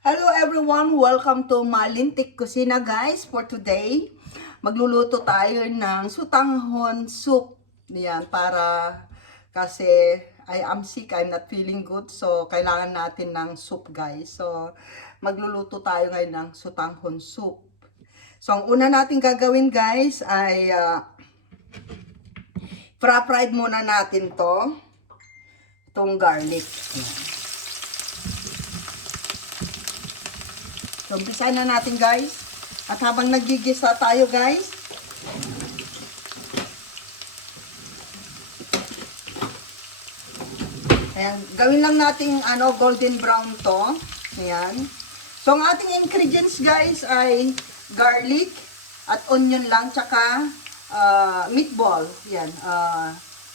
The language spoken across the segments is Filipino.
Hello everyone! Welcome to Malintik Kusina guys. For today, magluluto tayo ng sutanghon soup. Yan, kasi I am sick, I'm not feeling good. So, kailangan natin ng soup guys. So, magluluto tayo ngayon ng sutanghon soup. So, ang una natin gagawin guys ay fried muna natin itong garlic. Yan. So, umpisahan na natin guys. At habang nagigisa tayo guys, ayan, gawin lang natin golden brown to. Ayan. So, ang ating ingredients guys ay garlic at onion lang, tsaka meatball. Yan.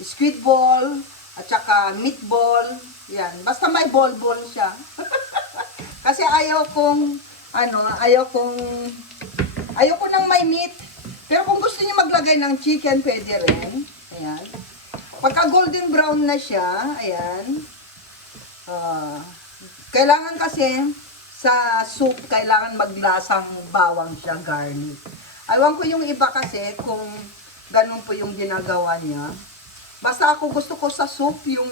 Squid ball at tsaka meatball. Yan. Basta may ball siya. Kasi ayaw ko nang may meat. Pero kung gusto niyo maglagay ng chicken, pwede rin. Ayan. Pagka golden brown na siya, ayan. Kailangan kasi sa soup, kailangan maglasang bawang siya, garlic. Ayaw ko yung iba kasi kung ganun po yung ginagawa niya. Basta ako gusto ko sa soup yung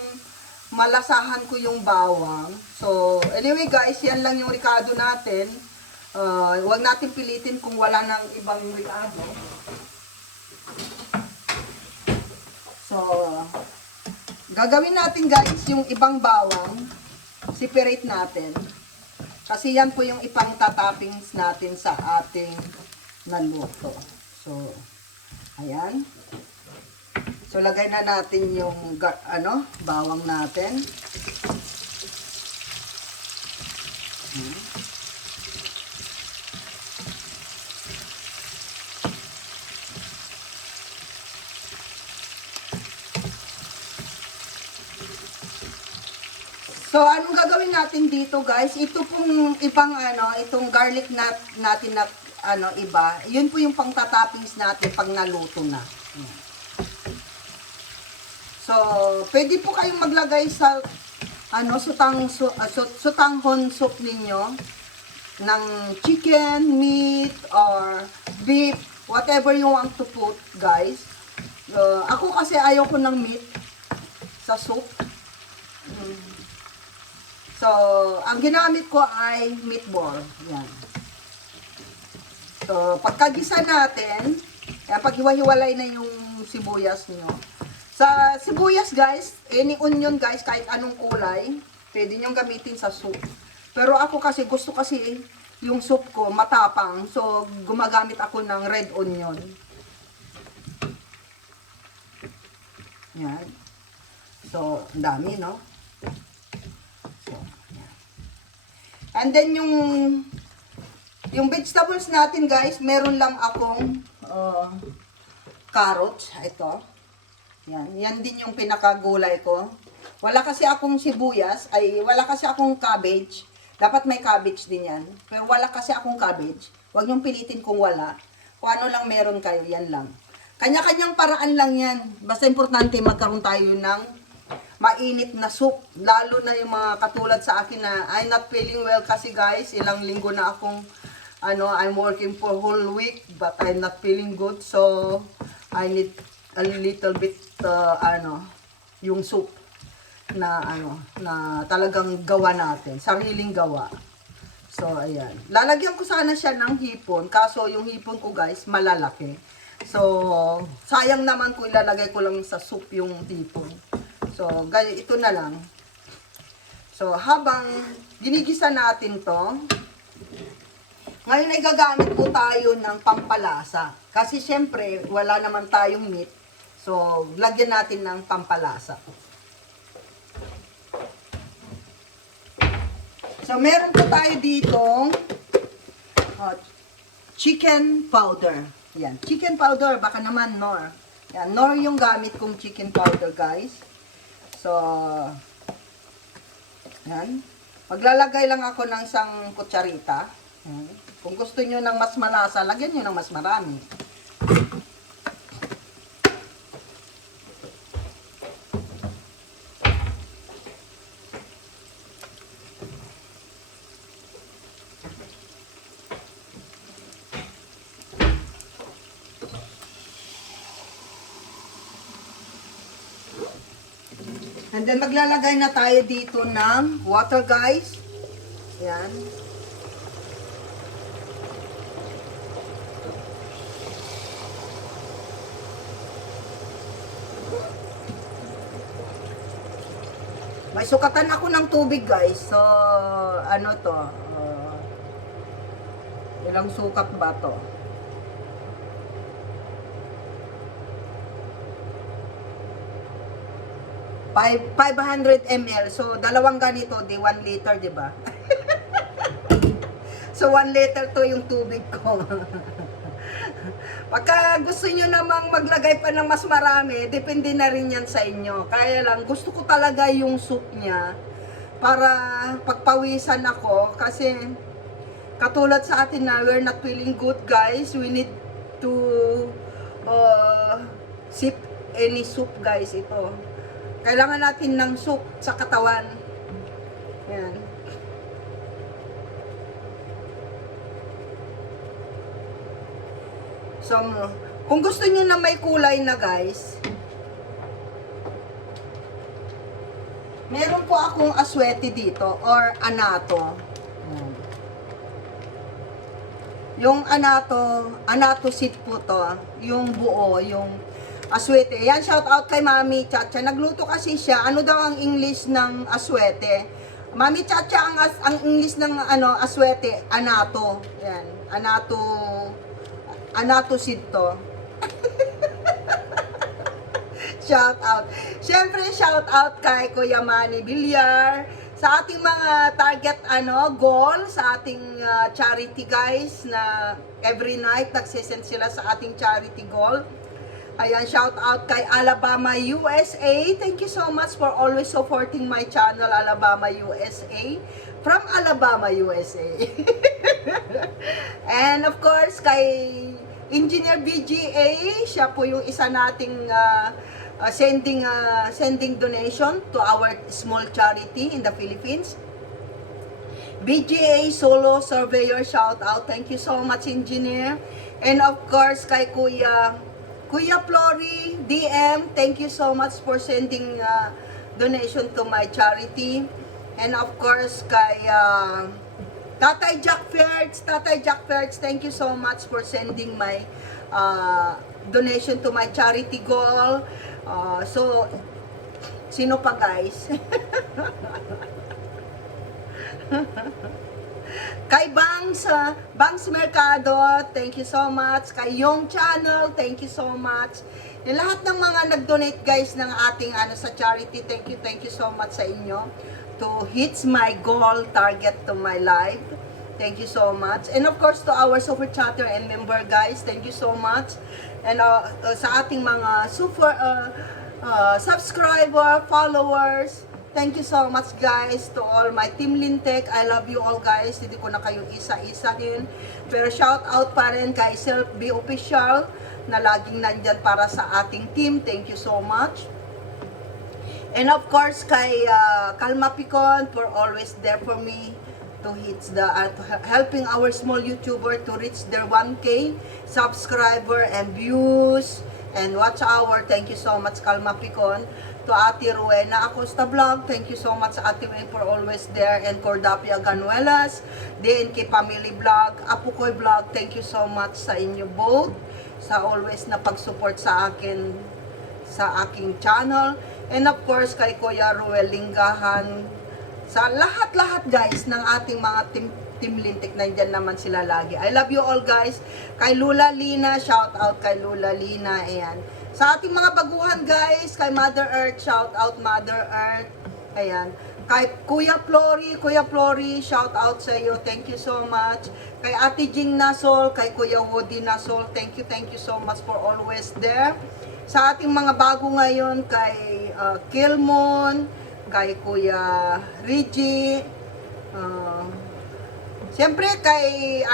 malasahan ko yung bawang. So, anyway guys, yan lang yung ricado natin. Huwag natin pilitin kung wala nang ibang ricado. So, gagawin natin guys yung ibang bawang. Separate natin. Kasi yan po yung ipang tatoppings natin sa ating naluto. So, ayan. So, lagay na natin yung bawang natin. So, anong gagawin natin dito, guys? Ito pong ibang itong garlic natin na iba. Yun po yung pang-toppings natin pag naluto na. So, pwede po kayong maglagay sa sutanghon soup ninyo ng chicken, meat, or beef, whatever you want to put, guys. Ako kasi ayaw ko ng meat sa soup. So, ang ginamit ko ay meatball. Yan. So, pagkagisa natin, paghiwa-hiwalay na yung sibuyas nyo. Sa sibuyas guys, any onion guys, kahit anong kulay, pwede nyo gamitin sa soup. Pero ako kasi, gusto kasi yung soup ko matapang. So, gumagamit ako ng red onion. Yan. So, ang dami, no? And then yung vegetables natin guys, meron lang akong carrots, ito. Yan din yung pinakagulay ko. Wala kasi akong sibuyas, wala kasi akong cabbage. Dapat may cabbage din yan. Pero wala kasi akong cabbage. Huwag niyong pilitin kung wala. Kung ano lang meron kayo, yan lang. Kanya-kanyang paraan lang yan. Basta importante magkaroon tayo ng mainit na soup, lalo na yung mga katulad sa akin na I'm not feeling well kasi guys, ilang linggo na akong I'm working for whole week but I'm not feeling good, so I need a little bit yung soup na na talagang gawa natin, sariling gawa. So ayan, lalagyan ko sana siya ng hipon, kaso yung hipon ko guys malalaki. So sayang naman kung ilalagay ko lang sa soup yung hipon. So, ito na lang. So, habang ginigisa natin to, ngayon ay gagamit po tayo ng pampalasa. Kasi syempre, wala naman tayong meat. So, lagyan natin ng pampalasa. So, meron po tayo ditong chicken powder. Yan, chicken powder, baka naman Knorr. Yan, Knorr yung gamit kong chicken powder, guys. So, yan. Maglalagay lang ako ng isang kutsarita. Yan. Kung gusto nyo ng mas malasa, lagyan nyo ng mas marami. And then maglalagay na tayo dito ng water, guys. Yan. May sukatan ako ng tubig, guys. So, ano to? Ilang sukat ba to? 500 ml. So, dalawang ganito, di 1 liter, di ba? So, 1 liter to yung tubig ko. Pagka gusto nyo namang maglagay pa ng mas marami, depende na rin yan sa inyo. Kaya lang, gusto ko talaga yung soup niya para pagpawisan ako. Kasi, katulad sa atin na we're not feeling good, guys. We need to sip any soup, guys. Ito. Kailangan natin ng soup sa katawan. Yan. So, kung gusto niyo na may kulay na, guys, meron po akong aswete dito or anato. Yan. Yung anato seed po to, yung buo, yung aswete. Yan, shout out kay Mami Chacha. Nagluto kasi siya. Ano daw ang English ng aswete? Mami Chacha, ang English ng aswete, anato. Yan, anato seed to. Shout out. Siyempre, shout out kay Kuya Manny Villar sa ating mga target goal sa ating charity, guys, na every night nagsisend sila sa ating charity goal. Ayan, shout out kay Alabama, USA. Thank you so much for always supporting my channel, Alabama, USA. From Alabama, USA. And of course, kay Engineer BGA, siya po yung isa nating sending donation to our small charity in the Philippines. BGA Solo Surveyor, shout out. Thank you so much, Engineer. And of course, kay Kuya Flory, DM, thank you so much for sending donation to my charity. And of course, kay Tatay Jack Fertz, thank you so much for sending my donation to my charity goal. So, sino pa, guys? Kay Bangs Mercado, thank you so much. Kay Yung Channel, thank you so much. Yung lahat ng mga nag-donate, guys, ng ating sa charity, thank you so much sa inyo to hits my goal target to my life. Thank you so much. And of course, to our super chatter and member, guys, thank you so much. And sa ating mga super subscriber, followers, thank you so much, guys, to all my Team Lintek. I love you all, guys. Hindi ko na kayo isa-isahin. Pero shout out pa rin kay Self Be Official na laging nandyan para sa ating team. Thank you so much. And of course, kay Kalma Picon for always there for me to hit helping our small YouTuber to reach their 1K subscriber and views and watch hour. Thank you so much, Kalma Picon. To Ate Rowena Acosta Vlog, thank you so much, Ate Wayne, for always there. And Cordapia Ganuelas, DNK Family Vlog, Apukoy Vlog, thank you so much sa inyo both, sa always na pag-support sa akin, sa aking channel. And of course, kay Kuya Ruel Linggahan, sa lahat-lahat, guys, ng ating mga Team Lintik, nandyan naman sila lagi. I love you all, guys. Kay Lula Lina, shout out kay Lula Lina, ayan. Sa ating mga baguhan, guys, kay Mother Earth, shout out Mother Earth. Ayan. Kay Kuya Flory, shout out sa iyo. Thank you so much. Kay Ate Jing Nasol, kay Kuya Woody Nasol, thank you so much for always there. Sa ating mga bago ngayon, kay Kilmon, kay Kuya Reggie, siyempre kay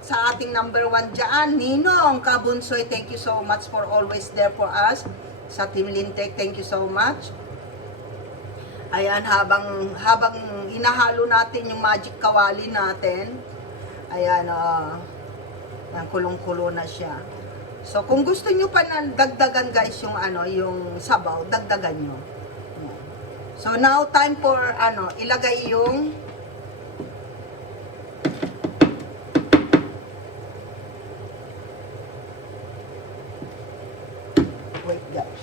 sa ating number 1 dyan, Ninong Kabunsoy, thank you so much for always there for us. Sa Team Lintek, thank you so much. Ayan, habang hinahalo natin yung magic kawali natin, ayan, kulong-kulo na siya. So, kung gusto nyo pa na dagdagan, guys, yung yung sabaw, dagdagan nyo. Ayan. So now time for ilagay yung wait guys.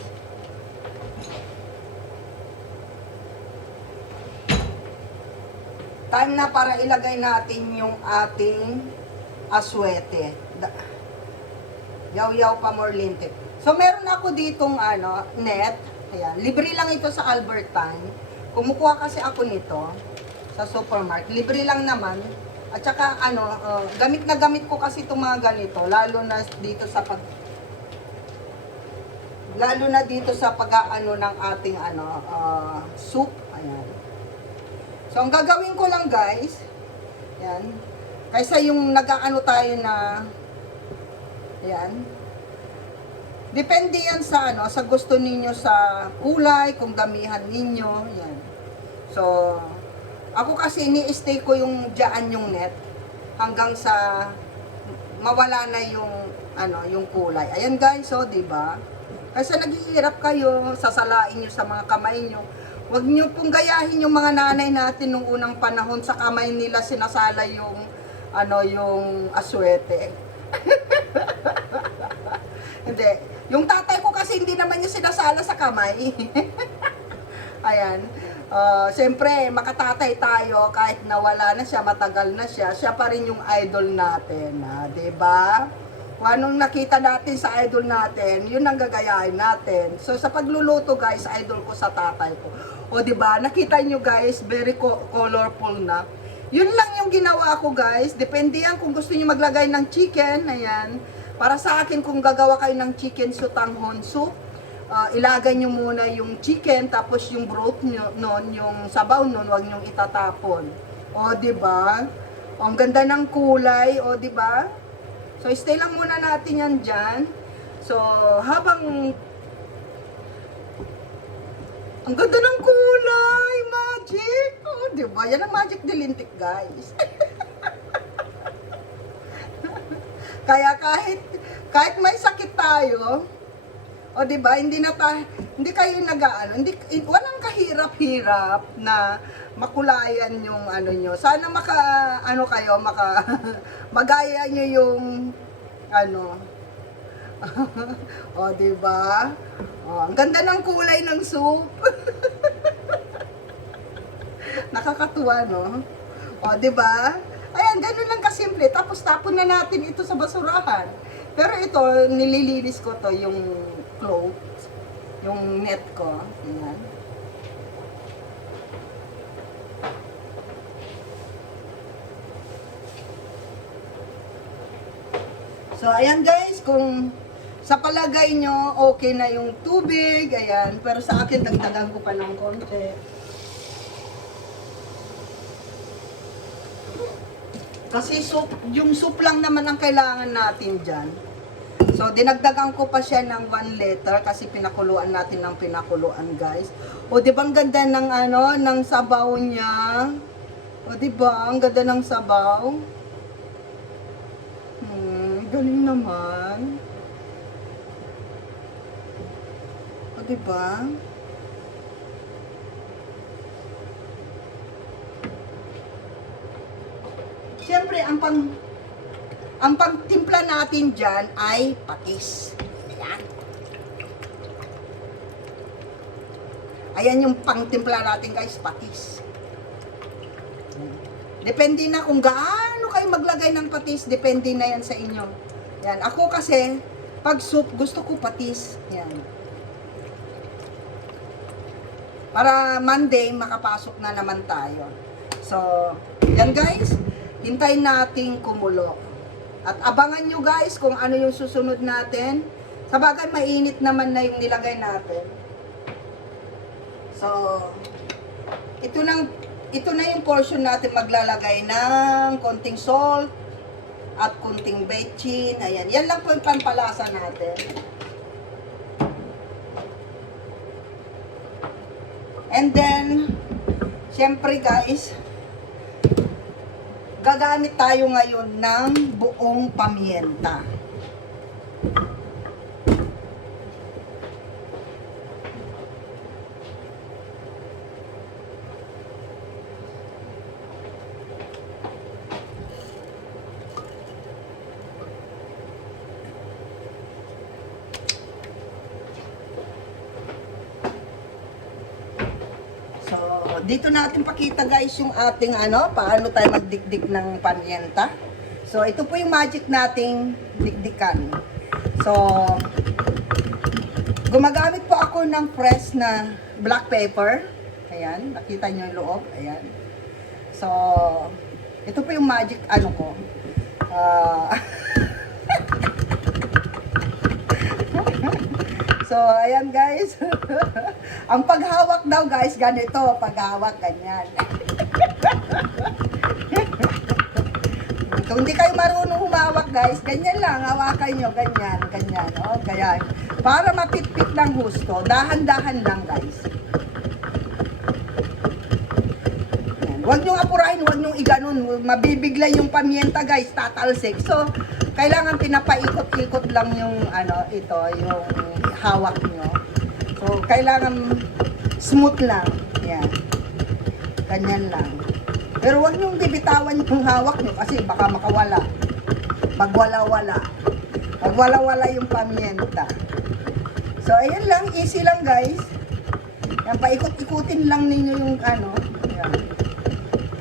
Time na para ilagay natin yung ating aswete. Yaw-yaw pa more lintik. So meron ako ditong net. Ayan, libre lang ito sa Albertine. Kumukuha kasi ako nito sa supermarket. Libre lang naman. At saka gamit na gamit ko kasi itong mga ganito, lalo na dito sa pag-aano ng ating soup. Ayan. So ang gagawin ko lang guys, yan. Kaysa yung nag-aano tayo na ayan. Depende yan sa sa gusto ninyo sa kulay, kung damihan ninyo, yan. So, ako kasi ini-stay ko yung diyan yung net hanggang sa mawala na yung yung kulay. Ayan guys, so 'di ba? Kasi naghihirap kayo, sasalain niyo sa mga kamay niyo. Huwag niyo pong gayahin yung mga nanay natin nung unang panahon, sa kamay nila sinasala yung yung aswete. Hindi. Yung tatay ko kasi hindi naman niya sinasala sa kamay. Ayan. Siyempre, makatatay tayo kahit nawala na siya, matagal na siya, siya pa rin yung idol natin. Diba? Kung anong nakita natin sa idol natin, yun ang gagayahin natin. So, sa pagluluto guys, idol ko sa tatay ko. O diba? Nakita nyo guys, very colorful na. Yun lang yung ginawa ko guys. Depende yan kung gusto niyo maglagay ng chicken. Ayan. Para sa akin, kung gagawa kayo ng chicken sutanghon soup, ilagay nyo muna yung chicken, tapos yung broth nyo, yung sabaw nun, huwag nyo itatapon. O, diba? O, ang ganda ng kulay, o, diba? So, stay lang muna natin yan dyan. So, habang ang ganda ng kulay, magic! O, diba? Yan ang magic dilintik, guys. Kaya kahit may sakit tayo, o di ba, hindi kayo walang kahirap-hirap na makulayan yung nyo. Sana magaya nyo yung o di ba? O, ang ganda ng kulay ng soup. Nakakatuwa, no? O di ba? Ayan, ganun lang kasimple. Tapos tapon na natin ito sa basurahan. Pero ito, nililinis ko to yung clothes, yung net ko. Ayan. So, ayan guys, kung sa palagay nyo, okay na yung tubig, ayan. Pero sa akin, dagdagan ko pa ng konti. Kasi yung soup lang naman ang kailangan natin dyan. So, dinagdagan ko pa siya ng 1 liter kasi pinakuluan natin ng pinakuluan, guys. O, di ba ang ganda ng ng sabaw niya? O, di ba ang ganda ng sabaw? Galing naman. O, di ba? Siyempre, ang pagtimpla natin dyan ay patis. Ayan. Ayan yung pangtimpla natin guys, patis. Depende na kung gaano kayo maglagay ng patis, depende na yan sa inyo. Yan. Ako kasi, pag soup, gusto ko patis. Yan. Para Monday, makapasok na naman tayo. So, yan guys. Hintayin nating kumulo. At abangan nyo guys kung ano yung susunod natin. Sabagay mainit naman na yung nilagay natin. So, ito na yung portion natin maglalagay ng konting salt at konting bechin. Ayan, yan lang po yung pampalasa natin. And then, syempre guys, gagamit tayo ngayon ng buong pamienta. So, dito natin pakita guys yung ating paano tayo magdikdik ng pamienta. So, ito po yung magic nating dikdikan. So, gumagamit po ako ng fresh na black pepper. Ayan, nakita nyo yung loob. Ayan. So, ito po yung magic ko. So, ayan guys. Ang paghawak daw guys, ganito. Paghawak, ganyan. Kung hindi kayo marunong humawak guys, ganyan lang. Hawakan nyo, ganyan, ganyan. Oh, kaya, para mapitpit ng gusto, dahan-dahan lang guys. Ayan. Huwag nyong apurahin, huwag nyong iganon. Mabibigla yung pamienta guys, tatalsik. So, kailangan pinapaikot-ikot lang yung yung hawak nyo. So, kailangan smooth lang. Yan. Ganyan lang. Pero huwag nyong bibitawan yung hawak nyo kasi baka makawala. Magwala-wala. Magwala-wala yung pamienta. So, ayan lang. Easy lang, guys. Yan, paikot-ikutin lang ninyo yung Yan.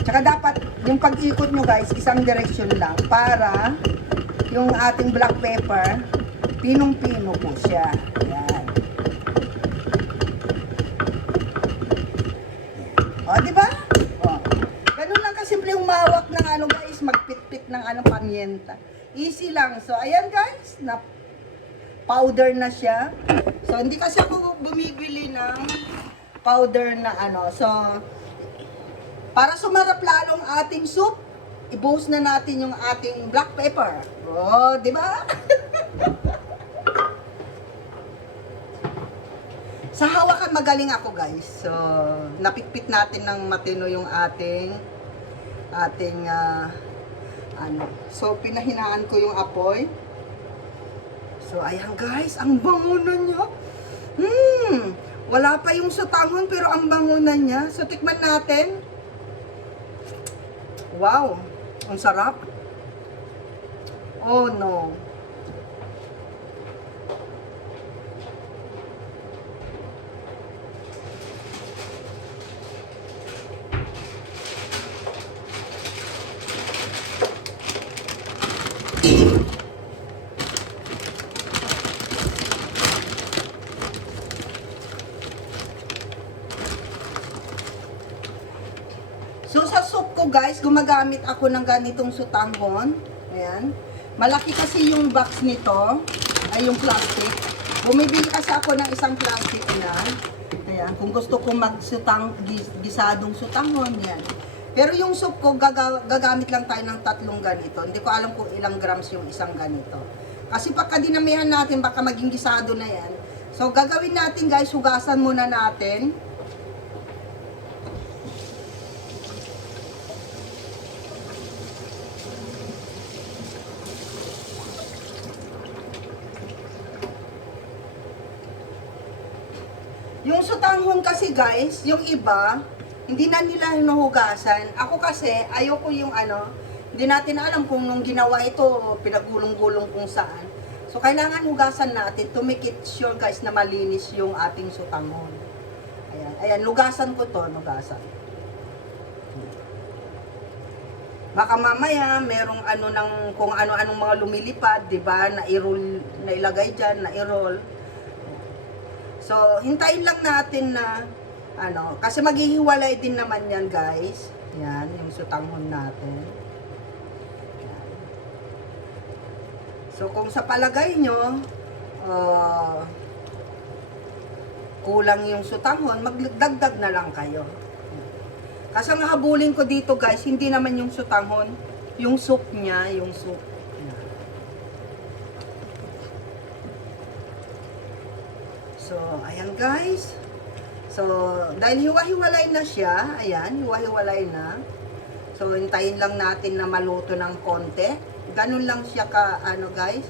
Tsaka dapat, yung pag-ikot nyo, guys, isang direksyon lang para yung ating black pepper, pinong-pino po siya. Ayan. O, di ba? O. Ganun lang kasimple umawak ng guys, magpit-pit ng pamienta. Easy lang. So, ayan guys, na powder na siya. So, hindi kasi ako bumibili ng powder na So, para sumarap lalong ating soup, i-boost na natin yung ating black pepper. Oh, di ba? Sa hawakan magaling ako, guys. So, napitpit natin ng matino yung ating So, pinahinaan ko yung apoy. So, ayan guys, ang bango na niya. Wala pa yung sutanghon pero ang bango na niya. So, tikman natin. Wow, ang sarap. Oh no. So, sa soup ko guys, gumagamit ako ng ganitong sutanghon. Ayan. Malaki kasi yung box nito, ay yung plastic. Bumibili kasi ako ng isang plastic na. Ayan, kung gusto ko gisadong sutanghon, yan. Pero yung soup ko, gagamit lang tayo ng 3 ganito. Hindi ko alam kung ilang grams yung isang ganito. Kasi pagka dinamihan natin, baka maging gisado na yan. So, gagawin natin guys, hugasan muna natin. Yung sutanghon kasi guys, yung iba, hindi na nila hinuhugasan. Ako kasi, ayoko yung hindi natin alam kung nung ginawa ito, pinagulong-gulong kung saan. So, kailangan hugasan natin to make it sure guys na malinis yung ating sutanghon. Ayan, ayan, lugasan ko to, lugasan. Baka mamaya, merong kung ano-anong mga lumilipad, di ba, na ilagay dyan, na i-roll. So, hintayin lang natin na, kasi maghihiwalay din naman yan, guys. Yan, yung sutanghon natin. Yan. So, kung sa palagay nyo, kulang yung sutanghon, magdagdag na lang kayo. Kasi ang habulin ko dito, guys, hindi naman yung sutanghon, yung soup niya, yung soup. So, ayan guys. So, dahil hiwa-hiwalay na siya, ayan, hiwa-hiwalay na. So, hintayin lang natin na maluto ng konti. Ganun lang siya guys.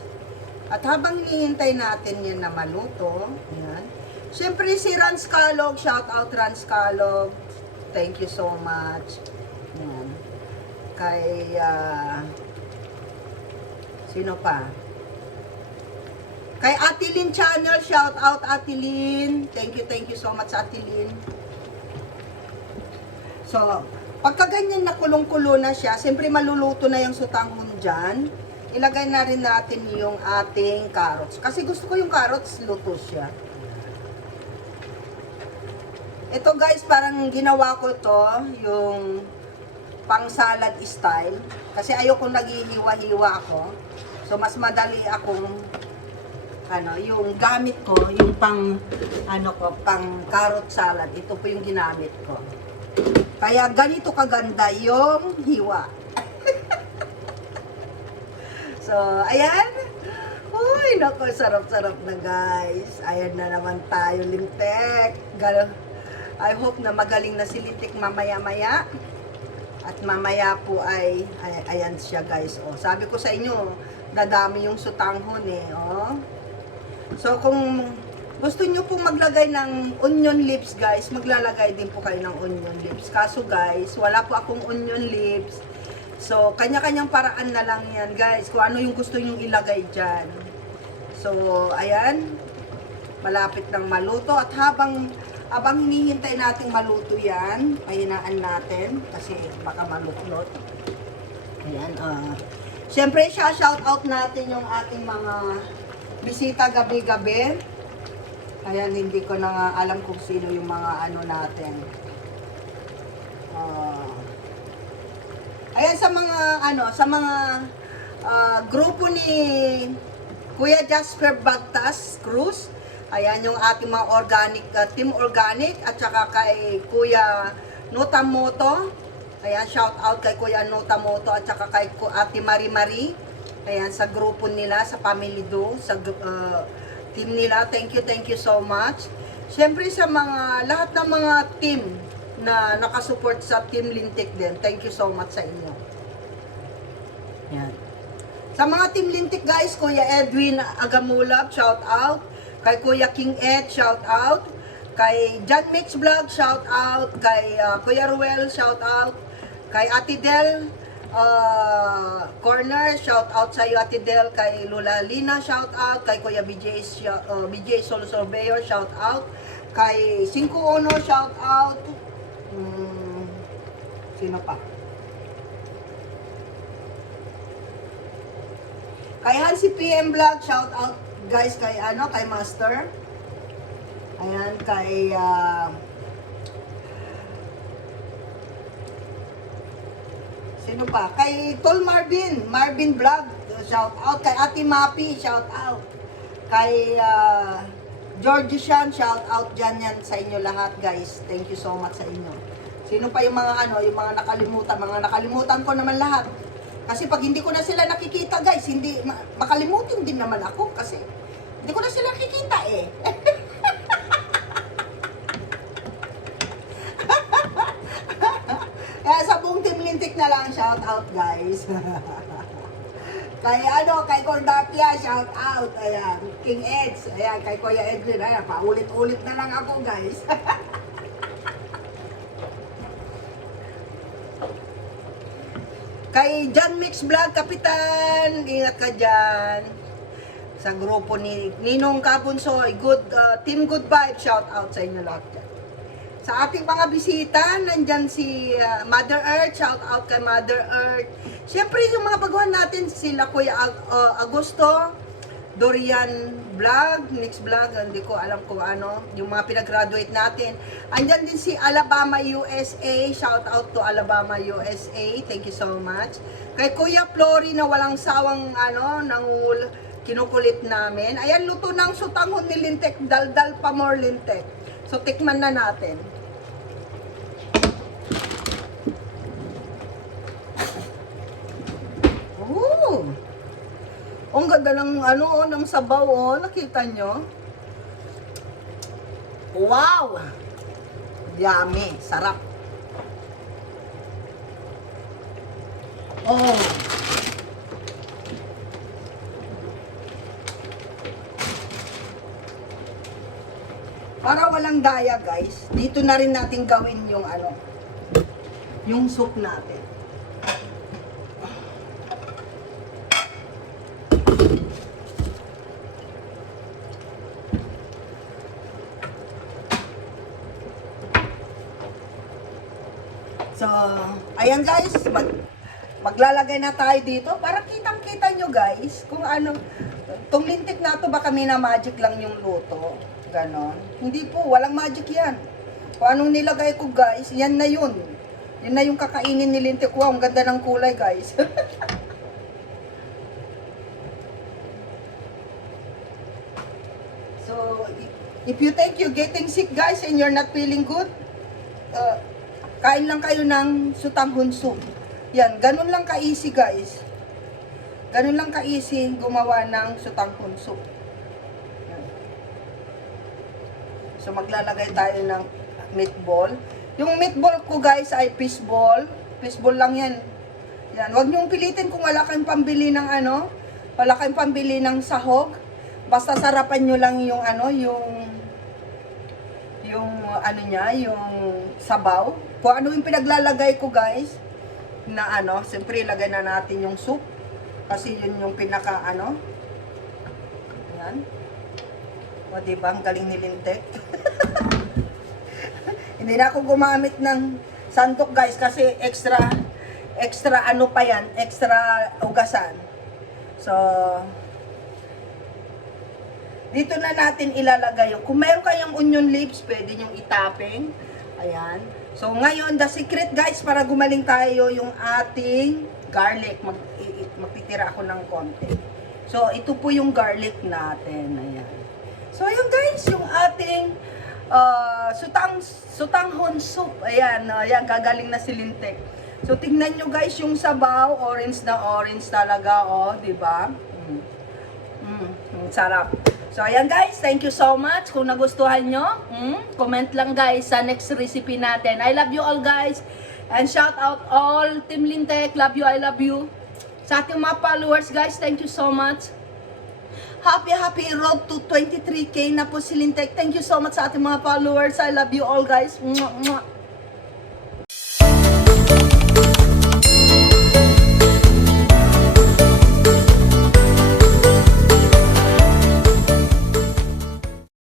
At habang hinihintay natin yan na maluto, ayan. Siyempre si Rans Calog, shout out Rans Calog. Thank you so much. Ayan. Kay, sino pa? Kay Atilin Channel, shout out Atilin. Thank you so much Atilin. So, pagka ganyan na kulong-kulo na siya, siyempre maluluto na yung sutanghon dyan. Ilagay na rin natin yung ating carrots. Kasi gusto ko yung carrots, luto siya. Ito guys, parang ginawa ko to, yung pang salad style. Kasi ayoko naghihiwa-hiwa ako. So, mas madali akong, yung gamit ko, yung pang carrot salad. Ito po yung ginamit ko. Kaya ganito kaganda yung hiwa. So, ayan. Uy, naku, sarap-sarap na guys. Ayan na naman tayo, lintik. I hope na magaling na si lintik mamaya-maya. At mamaya po ay ayan siya guys. Oh, sabi ko sa inyo, dadami yung sutanghon eh. Oh. So, kung gusto nyo pong maglagay ng onion leaves guys, maglalagay din po kayo ng onion leaves. Kaso guys, wala po akong onion leaves. So, kanya-kanyang paraan na lang yan, guys. Kung ano yung gusto nyong ilagay dyan. So, ayan. Malapit ng maluto. At habang hinihintay nating maluto yan, pahinaan natin. Kasi baka maluklot. Ayan. Siyempre, shout out natin yung ating mga bisita gabi-gabi. Ayan, hindi ko na nga alam kung sino yung mga natin. Ayan, sa mga grupo ni Kuya Jasper Bagtas Cruz. Ayan yung ating mga organic, team organic, at saka kay Kuya Notamoto. Ayan, shout out kay Kuya Notamoto at saka kay Ate Marie Marie. Ayan, sa grupo nila, sa Family Do, sa team nila. Thank you so much. Siyempre sa lahat ng mga team na nakasupport sa Team Lintik din. Thank you so much sa inyo. Yan. Sa mga Team Lintik guys, Kuya Edwin Agamulab, shout out. Kay Kuya King Ed, shout out. Kay John Mix Vlog, shout out. Kay Kuya Ruel, shout out. Kay Ate Del Corner, shout out sa iyo Ate Del. Kay Lula Lina, shout out. Kay Kuya BJ Solo Surveyor, shout out. Kay 5 Ono, shout out. Sino pa? Kay Hansi PM Vlog, shout out guys kay kay Master. Ayan, kay sino pa? Kay Tol Marvin Vlog, shout out. Kay Ate Mapi, shout out. Kay Georgie Shan, shout out dyan yan sa inyo lahat guys. Thank you so much sa inyo. Sino pa yung mga yung mga nakalimutan ko naman lahat. Kasi pag hindi ko na sila nakikita guys, hindi makalimutin din naman ako kasi hindi ko na sila nakikita eh. Kaya sa buong Team Lintik na lang, shout out guys. Kay Cordapia, shout out. Ayan, King Eds. Ayan, kay Kuya Edwin. Ayan, paulit-ulit na lang ako guys. Kay John Mix Vlog, Kapitan, ingat ka dyan. Sa grupo ni Ninong Kabunsoy, Team Good Vibe, shout out sa inyo lahat dyan. Sa ating mga bisita, nandyan si Mother Earth, shout out kay Mother Earth. Siyempre, yung mga baguhan natin, sila Kuya Augusto, Dorian Vlog, Next Vlog, hindi ko alam kung ano, yung mga pinag-graduate natin. Andyan din si Alabama USA, shout out to Alabama USA, thank you so much. Kay Kuya Flory na walang sawang kinukulit namin. Ayan, luto ng sutanghon ni Lintek, daldal pa more Lintek. So, tikman na natin. Ooh! Ang ganda ng ng sabaw, nakita nyo? Wow! Yummy, sarap. Oh. Para walang daya, guys, dito na rin natin gawin yung yung soup natin. So, ayan guys, maglalagay na tayo dito para kitang-kita nyo guys kung ano, tong lintik na to baka magic lang yung luto. Ganon. Hindi po, walang magic yan. Kung anong nilagay ko guys, yan na yun. Yan na yung kakainin ni lintik. Wow, ang ganda ng kulay guys. So, if you think you're getting sick guys and you're not feeling good, kain lang kayo ng sutanghon soup. Yan, ganun lang ka-easy guys. Ganun lang ka-easy gumawa ng sutanghon soup. Yan. So, maglalagay tayo ng meatball. Yung meatball ko guys ay fishball. Fishball lang yan. Yan, huwag niyong pilitin kung wala kayong pambili ng ano, wala kayong pambili ng sahog. Basta sarapan nyo lang yung ano, yung ano niya, yung sabaw. Kung ano yung pinaglalagay ko guys, na ano, siyempre ilagay na natin yung soup. Kasi yun yung pinaka ano. Yan. O diba, ang galing ni Lintek. Hindi na ako gumamit ng sandok guys kasi extra ano pa yan, extra ugasan. So, dito na natin ilalagay yung, kung meron kayong onion leaves, pwede nyong itaping. Ayan. So, ngayon, the secret guys, para gumaling tayo yung ating garlic. Magtitira ako ng konti. So, ito po yung garlic natin. Ayan. So, ayan guys, yung ating sutanghon soup. Ayan, ayan, gagaling na si Lintek. So, tingnan nyo guys, yung sabaw, orange na orange talaga, oh, diba? Sarap. So, ayan guys, thank you so much. Kung nagustuhan nyo, comment lang guys sa next recipe natin. I love you all guys. And shout out all Team Lintek. Love you, I love you. Sa ating mga followers guys, thank you so much. Happy road to 23K na po si Lintek. Thank you so much sa ating mga followers. I love you all guys. Mwah, mwah.